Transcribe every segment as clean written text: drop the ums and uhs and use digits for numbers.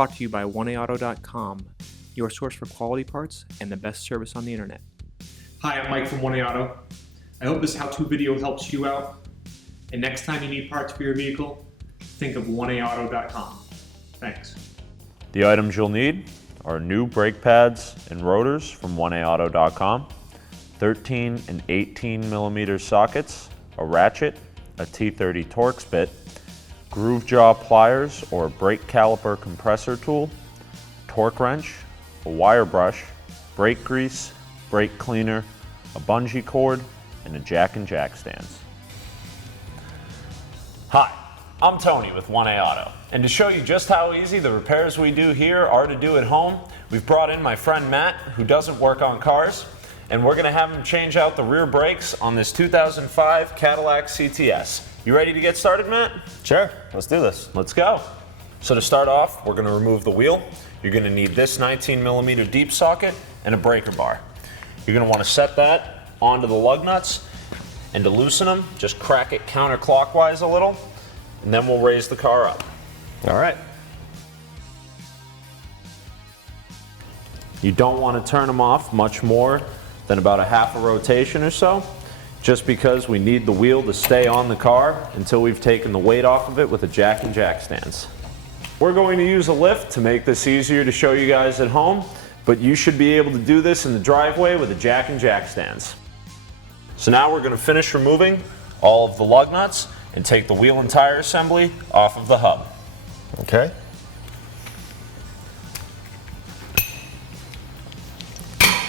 brought to you by 1AAuto.com, your source for quality parts and the best service on the internet. Hi, I'm Mike from 1A Auto. I hope this how-to video helps you out. And next time you need parts for your vehicle, think of 1AAuto.com. Thanks. The items you'll need are new brake pads and rotors from 1AAuto.com, 13 and 18 millimeter sockets, a ratchet, a T30 Torx bit, groove jaw pliers or brake caliper compressor tool, torque wrench, a wire brush, brake grease, brake cleaner, a bungee cord, and a jack and jack stands. Hi, I'm Tony with 1A Auto, and to show you just how easy the repairs we do here are to do at home, we've brought in my friend Matt, who doesn't work on cars, and we're going to have him change out the rear brakes on this 2005 Cadillac CTS. You ready to get started, Matt? Sure, let's do this. Let's go. So to start off, we're going to remove the wheel. You're going to need this 19 millimeter deep socket and a breaker bar. You're going to want to set that onto the lug nuts, and to loosen them, just crack it counterclockwise a little, and then we'll raise the car up. All right. You don't want to turn them off much more than about a half a rotation or so, just because we need the wheel to stay on the car until we've taken the weight off of it with a jack and jack stands. We're going to use a lift to make this easier to show you guys at home, but you should be able to do this in the driveway with a jack and jack stands. So now we're going to finish removing all of the lug nuts and take the wheel and tire assembly off of the hub. Okay.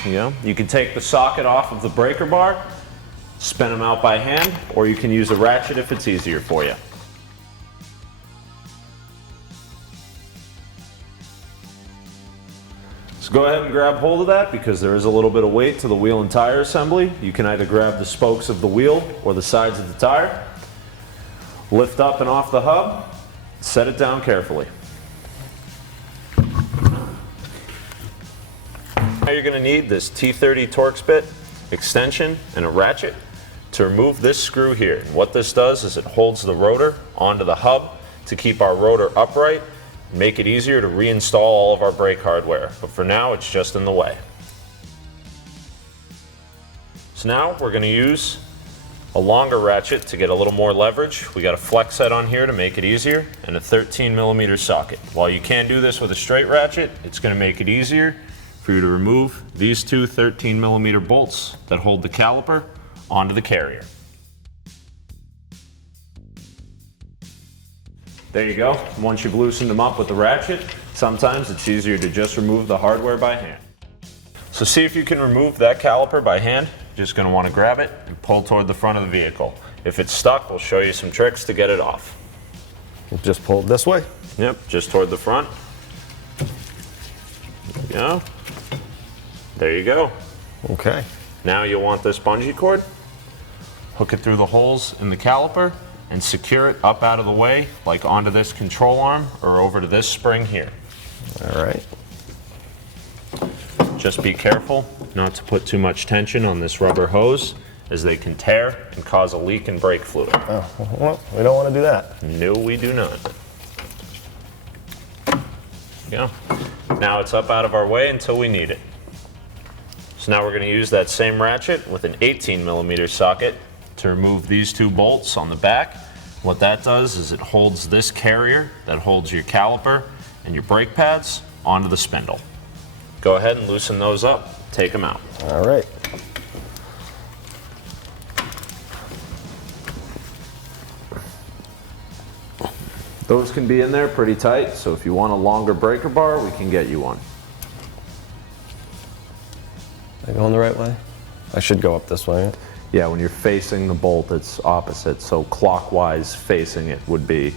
You can take the socket off of the breaker bar, spin them out by hand, or you can use a ratchet if it's easier for you. So go ahead and grab hold of that because there is a little bit of weight to the wheel and tire assembly. You can either grab the spokes of the wheel or the sides of the tire, lift up and off the hub, set it down carefully. Now you're going to need this T30 Torx bit, extension, and a ratchet to remove this screw here. And what this does is it holds the rotor onto the hub to keep our rotor upright and make it easier to reinstall all of our brake hardware. But for now, it's just in the way. So now we're going to use a longer ratchet to get a little more leverage. We got a flex head on here to make it easier, and a 13 millimeter socket. While you can't do this with a straight ratchet, it's going to make it easier for you to remove these two 13 millimeter bolts that hold the caliper onto the carrier. There you go. Once you've loosened them up with the ratchet, sometimes it's easier to just remove the hardware by hand. So see if you can remove that caliper by hand. You're just going to want to grab it and pull toward the front of the vehicle. If it's stuck, we'll show you some tricks to get it off. Just pull it this way? Yep, just toward the front. There you go. There you go. Okay. Now you'll want this bungee cord. Hook it through the holes in the caliper and secure it up out of the way, like onto this control arm or over to this spring here. All right. Just be careful not to put too much tension on this rubber hose, as they can tear and cause a leak in brake fluid. Oh, well, we don't want to do that. No, we do not. Yeah. Now it's up out of our way until we need it. So now we're going to use that same ratchet with an 18 millimeter socket to remove these two bolts on the back. What that does is it holds this carrier that holds your caliper and your brake pads onto the spindle. Go ahead and loosen those up, take them out. All right. Those can be in there pretty tight, so if you want a longer breaker bar, we can get you one. Am I going the right way? I should go up this way. Right? Yeah, when you're facing the bolt, it's opposite, so clockwise facing it would be,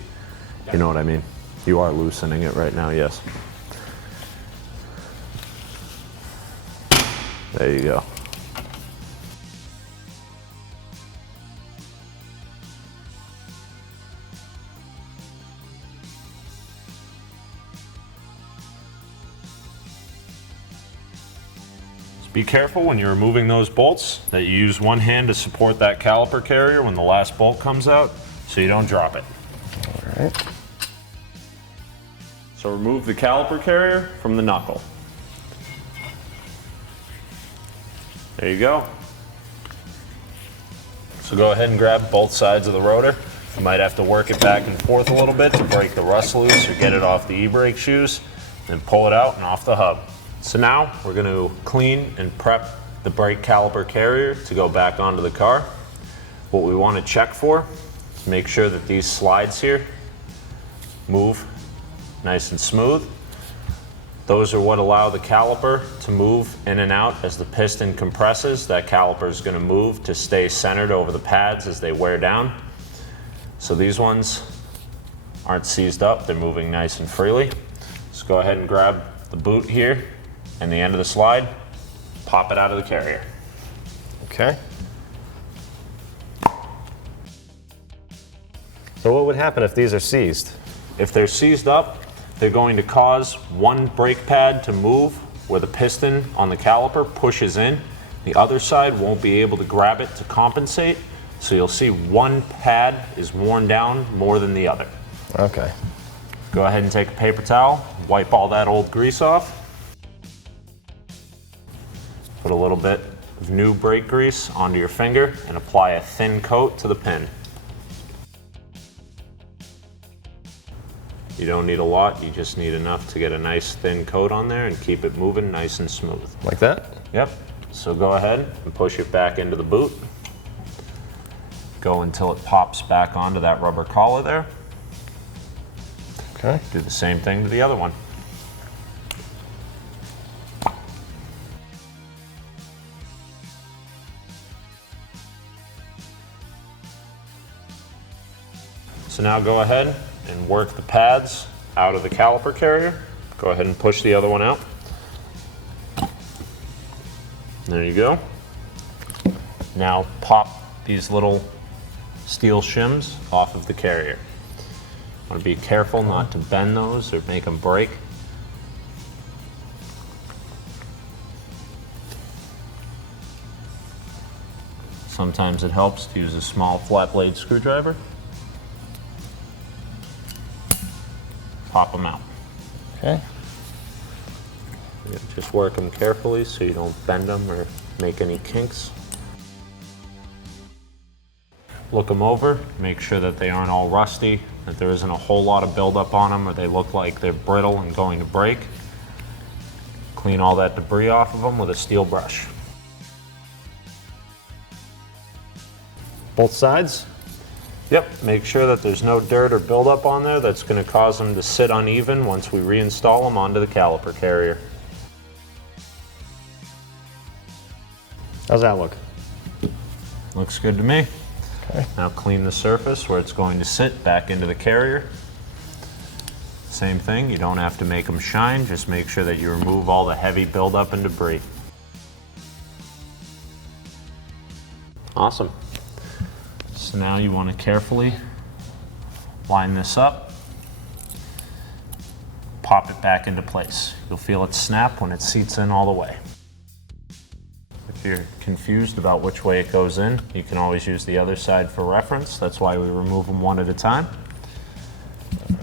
you know what I mean? You are loosening it right now, yes. There you go. Be careful when you're removing those bolts that you use one hand to support that caliper carrier when the last bolt comes out so you don't drop it. All right. So remove the caliper carrier from the knuckle. There you go. So go ahead and grab both sides of the rotor. You might have to work it back and forth a little bit to break the rust loose or get it off the e-brake shoes, then pull it out and off the hub. So now we're going to clean and prep the brake caliper carrier to go back onto the car. What we want to check for is make sure that these slides here move nice and smooth. Those are what allow the caliper to move in and out as the piston compresses. That caliper is going to move to stay centered over the pads as they wear down. So these ones aren't seized up, they're moving nice and freely. Just go ahead and grab the boot here and the end of the slide, pop it out of the carrier. Okay. So what would happen if these are seized? If they're seized up, they're going to cause one brake pad to move where the piston on the caliper pushes in. The other side won't be able to grab it to compensate. So you'll see one pad is worn down more than the other. Okay. Go ahead and take a paper towel, wipe all that old grease off. Put a little bit of new brake grease onto your finger and apply a thin coat to the pin. You don't need a lot, you just need enough to get a nice thin coat on there and keep it moving nice and smooth. Like that? Yep. So go ahead and push it back into the boot. Go until it pops back onto that rubber collar there. Okay. Do the same thing to the other one. So now go ahead and work the pads out of the caliper carrier. Go ahead and push the other one out. There you go. Now pop these little steel shims off of the carrier. Want to be careful not to bend those or make them break. Sometimes it helps to use a small flat blade screwdriver. Pop them out. Okay. Just work them carefully so you don't bend them or make any kinks. Look them over, make sure that they aren't all rusty, that there isn't a whole lot of buildup on them or they look like they're brittle and going to break. Clean all that debris off of them with a steel brush. Both sides? Yep, make sure that there's no dirt or buildup on there that's going to cause them to sit uneven once we reinstall them onto the caliper carrier. How's that look? Looks good to me. Okay. Now clean the surface where it's going to sit back into the carrier. Same thing, you don't have to make them shine, just make sure that you remove all the heavy buildup and debris. Awesome. So now you want to carefully line this up, pop it back into place. You'll feel it snap when it seats in all the way. If you're confused about which way it goes in, you can always use the other side for reference. That's why we remove them one at a time.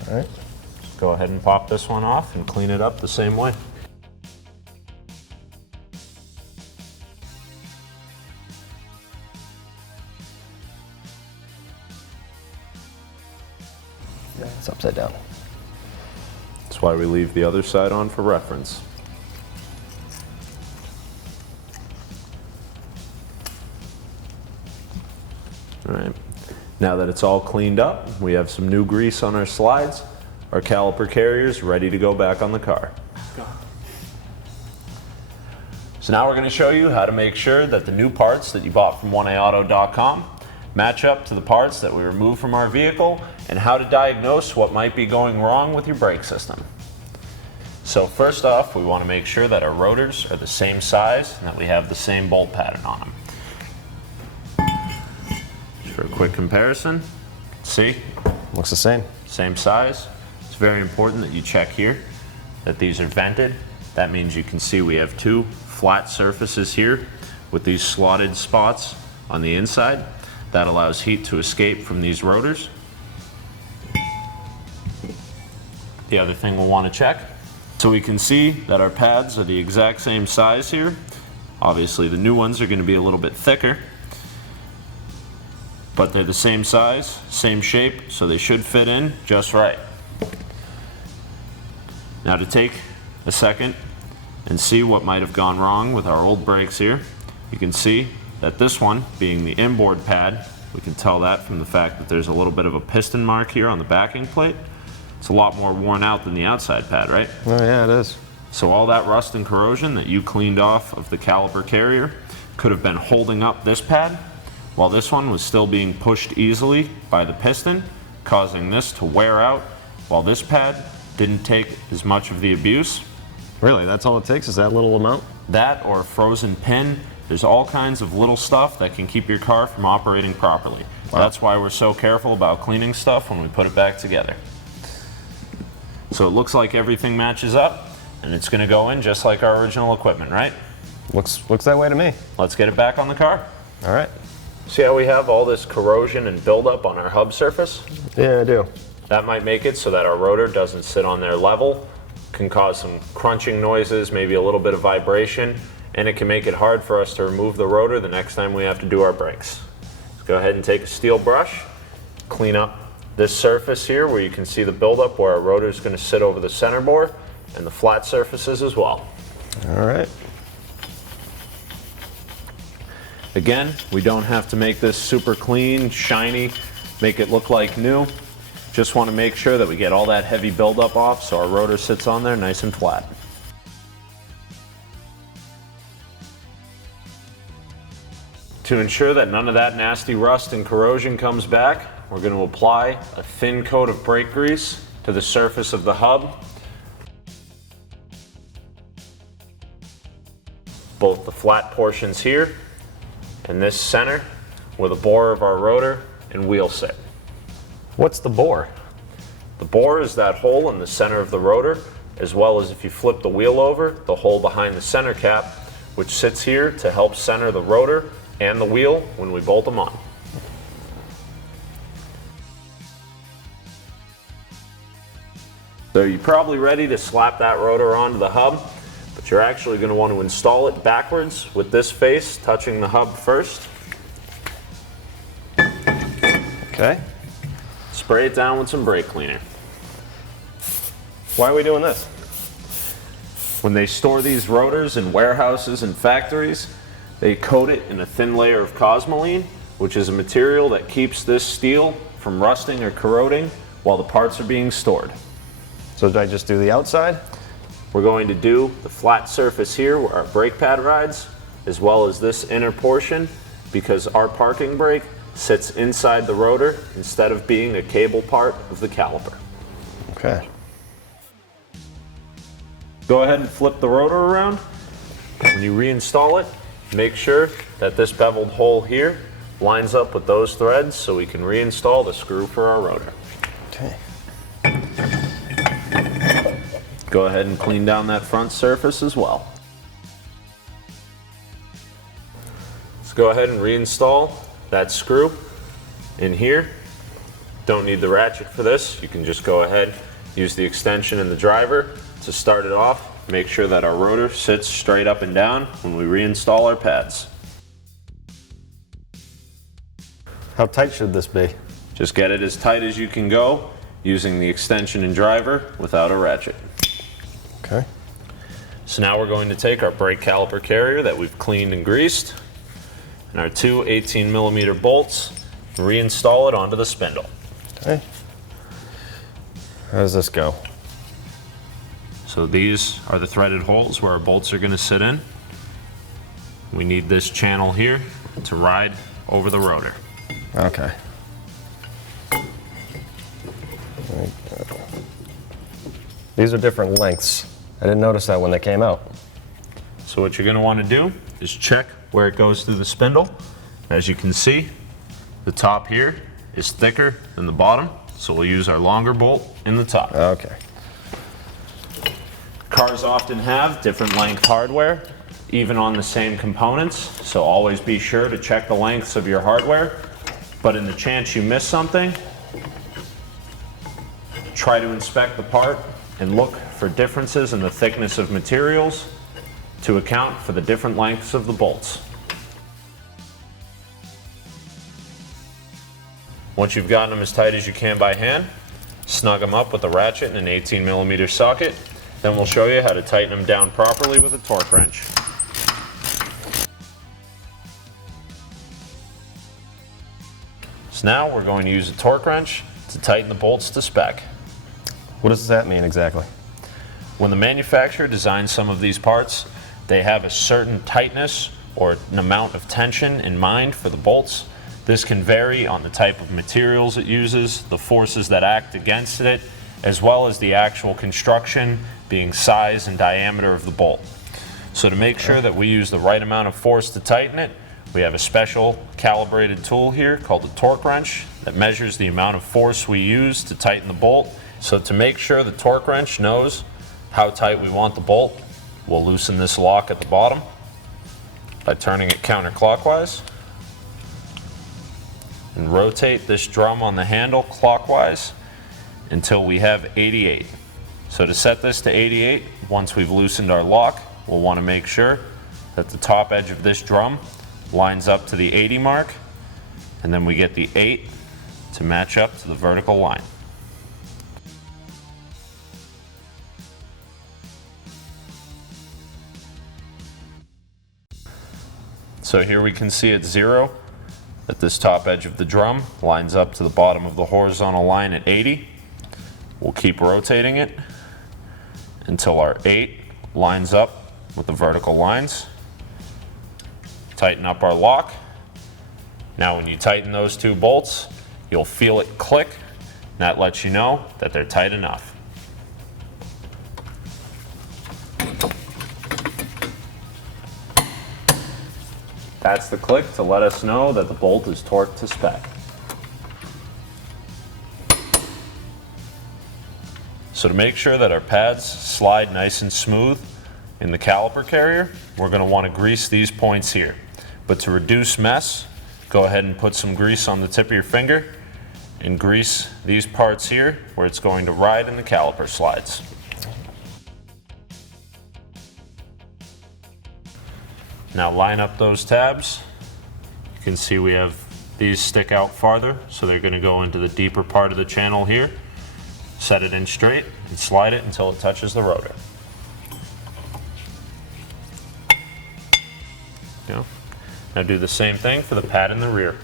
All right. Just go ahead and pop this one off and clean it up the same way. It's upside down. That's why we leave the other side on for reference. All right, now that it's all cleaned up, we have some new grease on our slides. Our caliper carrier is ready to go back on the car. So now we're going to show you how to make sure that the new parts that you bought from 1aauto.com match up to the parts that we removed from our vehicle, and how to diagnose what might be going wrong with your brake system. So first off, we want to make sure that our rotors are the same size and that we have the same bolt pattern on them. Just for a quick comparison, see? Looks the same. Same size. It's very important that you check here that these are vented. That means you can see we have two flat surfaces here with these slotted spots on the inside. That allows heat to escape from these rotors. the other thing we'll want to check. So we can see that our pads are the exact same size here. Obviously the new ones are going to be a little bit thicker, but they're the same size, same shape, so they should fit in just right. Now to take a second and see what might have gone wrong with our old brakes here, you can see that this one, being the inboard pad, we can tell that from the fact that there's a little bit of a piston mark here on the backing plate. It's a lot more worn out than the outside pad, right? Oh yeah, it is. So all that rust and corrosion that you cleaned off of the Caliper Carrier could have been holding up this pad, while this one was still being pushed easily by the piston, causing this to wear out, while this pad didn't take as much of the abuse. Really, that's all it takes is that little amount? That or a frozen pin. There's all kinds of little stuff that can keep your car from operating properly. Wow. That's why we're so careful about cleaning stuff when we put it back together. So it looks like everything matches up, and it's going to go in just like our original equipment, right? Looks that way to me. Let's get it back on the car. All right. See how we have all this corrosion and buildup on our hub surface? Yeah, I do. That might make it so that our rotor doesn't sit on there level, can cause some crunching noises, maybe a little bit of vibration, and it can make it hard for us to remove the rotor the next time we have to do our brakes. Let's go ahead and take a steel brush, clean up this surface here where you can see the buildup where our rotor is going to sit over the center bore, and the flat surfaces as well. All right. Again, we don't have to make this super clean, shiny, make it look like new. Just want to make sure that we get all that heavy buildup off so our rotor sits on there nice and flat. To ensure that none of that nasty rust and corrosion comes back, we're going to apply a thin coat of brake grease to the surface of the hub. Both the flat portions here and this center where the bore of our rotor and wheel sit. What's the bore? The bore is that hole in the center of the rotor, as well as if you flip the wheel over, the hole behind the center cap, which sits here to help center the rotor and the wheel when we bolt them on. So you're probably ready to slap that rotor onto the hub, but you're actually going to want to install it backwards with this face touching the hub first. Okay. Spray it down with some brake cleaner. Why are we doing this? When they store these rotors in warehouses and factories, they coat it in a thin layer of cosmoline, which is a material that keeps this steel from rusting or corroding while the parts are being stored. So did I just do the outside? We're going to do the flat surface here where our brake pad rides, as well as this inner portion, because our parking brake sits inside the rotor instead of being a cable part of the caliper. Okay. Go ahead and flip the rotor around. When you reinstall it, make sure that this beveled hole here lines up with those threads so we can reinstall the screw for our rotor. Okay. Go ahead and clean down that front surface as well. Let's go ahead and reinstall that screw in here. Don't need the ratchet for this. You can just go ahead, use the extension in the driver to start it off. Make sure that our rotor sits straight up and down when we reinstall our pads. How tight should this be? Just get it as tight as you can go using the extension and driver without a ratchet. Okay. So now we're going to take our brake caliper carrier that we've cleaned and greased and our two 18mm bolts and reinstall it onto the spindle. Okay. How does this go? So these are the threaded holes where our bolts are going to sit in. We need this channel here to ride over the rotor. Okay. These are different lengths. I didn't notice that when they came out. So what you're going to want to do is check where it goes through the spindle. As you can see, the top here is thicker than the bottom, so we'll use our longer bolt in the top. Okay. Cars often have different length hardware, even on the same components, so always be sure to check the lengths of your hardware. But in the chance you miss something, try to inspect the part and look for differences in the thickness of materials to account for the different lengths of the bolts. Once you've gotten them as tight as you can by hand, snug them up with a ratchet and an 18mm socket. Then we'll show you how to tighten them down properly with a torque wrench. So now we're going to use a torque wrench to tighten the bolts to spec. What does that mean exactly? When the manufacturer designs some of these parts, they have a certain tightness or an amount of tension in mind for the bolts. This can vary on the type of materials it uses, the forces that act against it, as well as the actual construction being size and diameter of the bolt. So to make sure that we use the right amount of force to tighten it, we have a special calibrated tool here called the torque wrench that measures the amount of force we use to tighten the bolt. So to make sure the torque wrench knows how tight we want the bolt, we'll loosen this lock at the bottom by turning it counterclockwise and rotate this drum on the handle clockwise until we have 88. So to set this to 88, once we've loosened our lock, we'll want to make sure that the top edge of this drum lines up to the 80 mark, and then we get the 8 to match up to the vertical line. So here we can see at 0 that this top edge of the drum lines up to the bottom of the horizontal line at 80. We'll keep rotating it until our 8 lines up with the vertical lines. Tighten up our lock. Now when you tighten those two bolts, you'll feel it click, and that lets you know that they're tight enough. That's the click to let us know that the bolt is torqued to spec. So to make sure that our pads slide nice and smooth in the caliper carrier, we're going to want to grease these points here. But to reduce mess, go ahead and put some grease on the tip of your finger and grease these parts here where it's going to ride in the caliper slides. Now line up those tabs. You can see we have these stick out farther, so they're going to go into the deeper part of the channel here. Set it in straight and slide it until it touches the rotor. Yeah. Now do the same thing for the pad in the rear.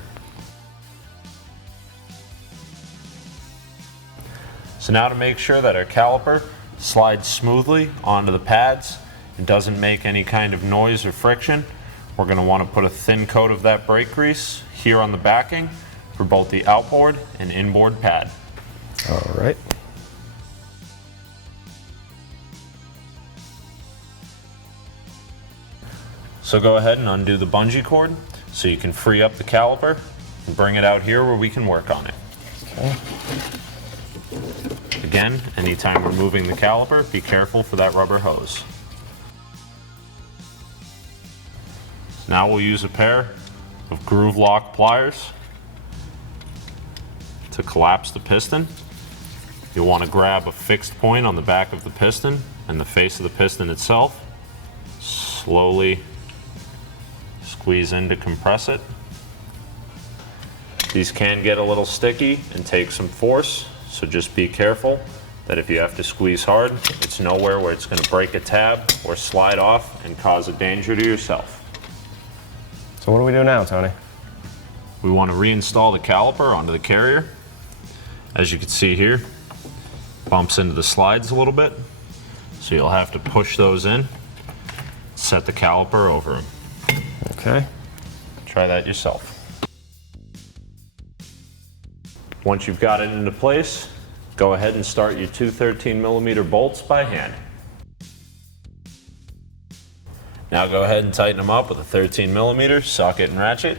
So now to make sure that our caliper slides smoothly onto the pads and doesn't make any kind of noise or friction, we're going to want to put a thin coat of that brake grease here on the backing for both the outboard and inboard pad. All right. So go ahead and undo the bungee cord so you can free up the caliper and bring it out here where we can work on it. Okay. Again, anytime we're moving the caliper, be careful for that rubber hose. Now we'll use a pair of groove lock pliers to collapse the piston. You'll want to grab a fixed point on the back of the piston and the face of the piston itself. Slowly squeeze in to compress it. These can get a little sticky and take some force, so just be careful that if you have to squeeze hard, it's nowhere where it's going to break a tab or slide off and cause a danger to yourself. So what do we do now, Tony? We want to reinstall the caliper onto the carrier. As you can see here, bumps into the slides a little bit, so you'll have to push those in, set the caliper over them. Okay. Try that yourself. Once you've got it into place, go ahead and start your two 13mm bolts by hand. Now go ahead and tighten them up with a 13mm socket and ratchet.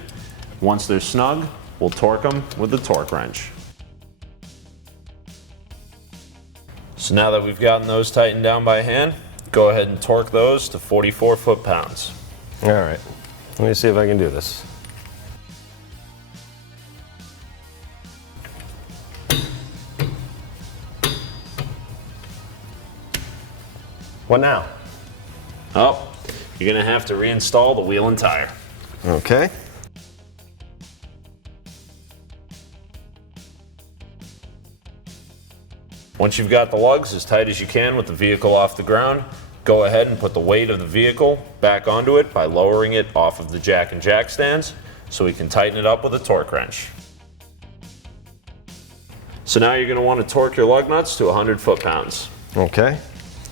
Once they're snug, we'll torque them with the torque wrench. So now that we've gotten those tightened down by hand, go ahead and torque those to 44 foot-pounds. All right. Let me see if I can do this. What now? Oh, you're gonna have to reinstall the wheel and tire. Okay. Once you've got the lugs as tight as you can with the vehicle off the ground, go ahead and put the weight of the vehicle back onto it by lowering it off of the jack and jack stands so we can tighten it up with a torque wrench. So now you're going to want to torque your lug nuts to 100 foot-pounds. Okay.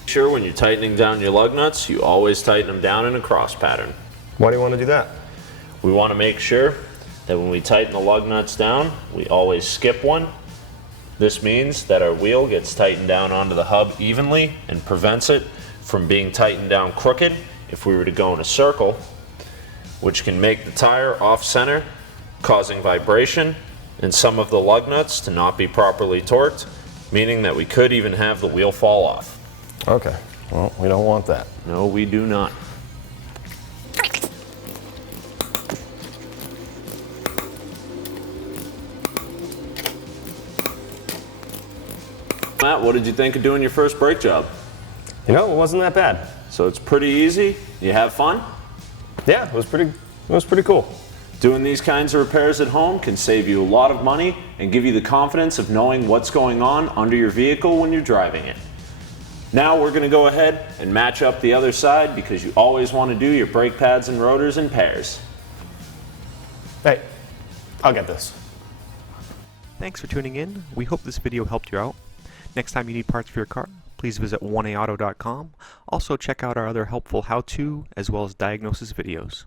Make sure when you're tightening down your lug nuts, you always tighten them down in a cross pattern. Why do you want to do that? We want to make sure that when we tighten the lug nuts down, we always skip one. This means that our wheel gets tightened down onto the hub evenly and prevents it from being tightened down crooked if we were to go in a circle, which can make the tire off-center, causing vibration and some of the lug nuts to not be properly torqued, meaning that we could even have the wheel fall off. Okay. Well, we don't want that. No, we do not. Matt, what did you think of doing your first brake job? You know, it wasn't that bad. So it's pretty easy. You have fun? Yeah, it was pretty cool. Doing these kinds of repairs at home can save you a lot of money and give you the confidence of knowing what's going on under your vehicle when you're driving it. Now we're going to go ahead and match up the other side because you always want to do your brake pads and rotors in pairs. Hey, I'll get this. Thanks for tuning in. We hope this video helped you out. Next time you need parts for your car, please visit 1aauto.com. Also check out our other helpful how-to as well as diagnosis videos.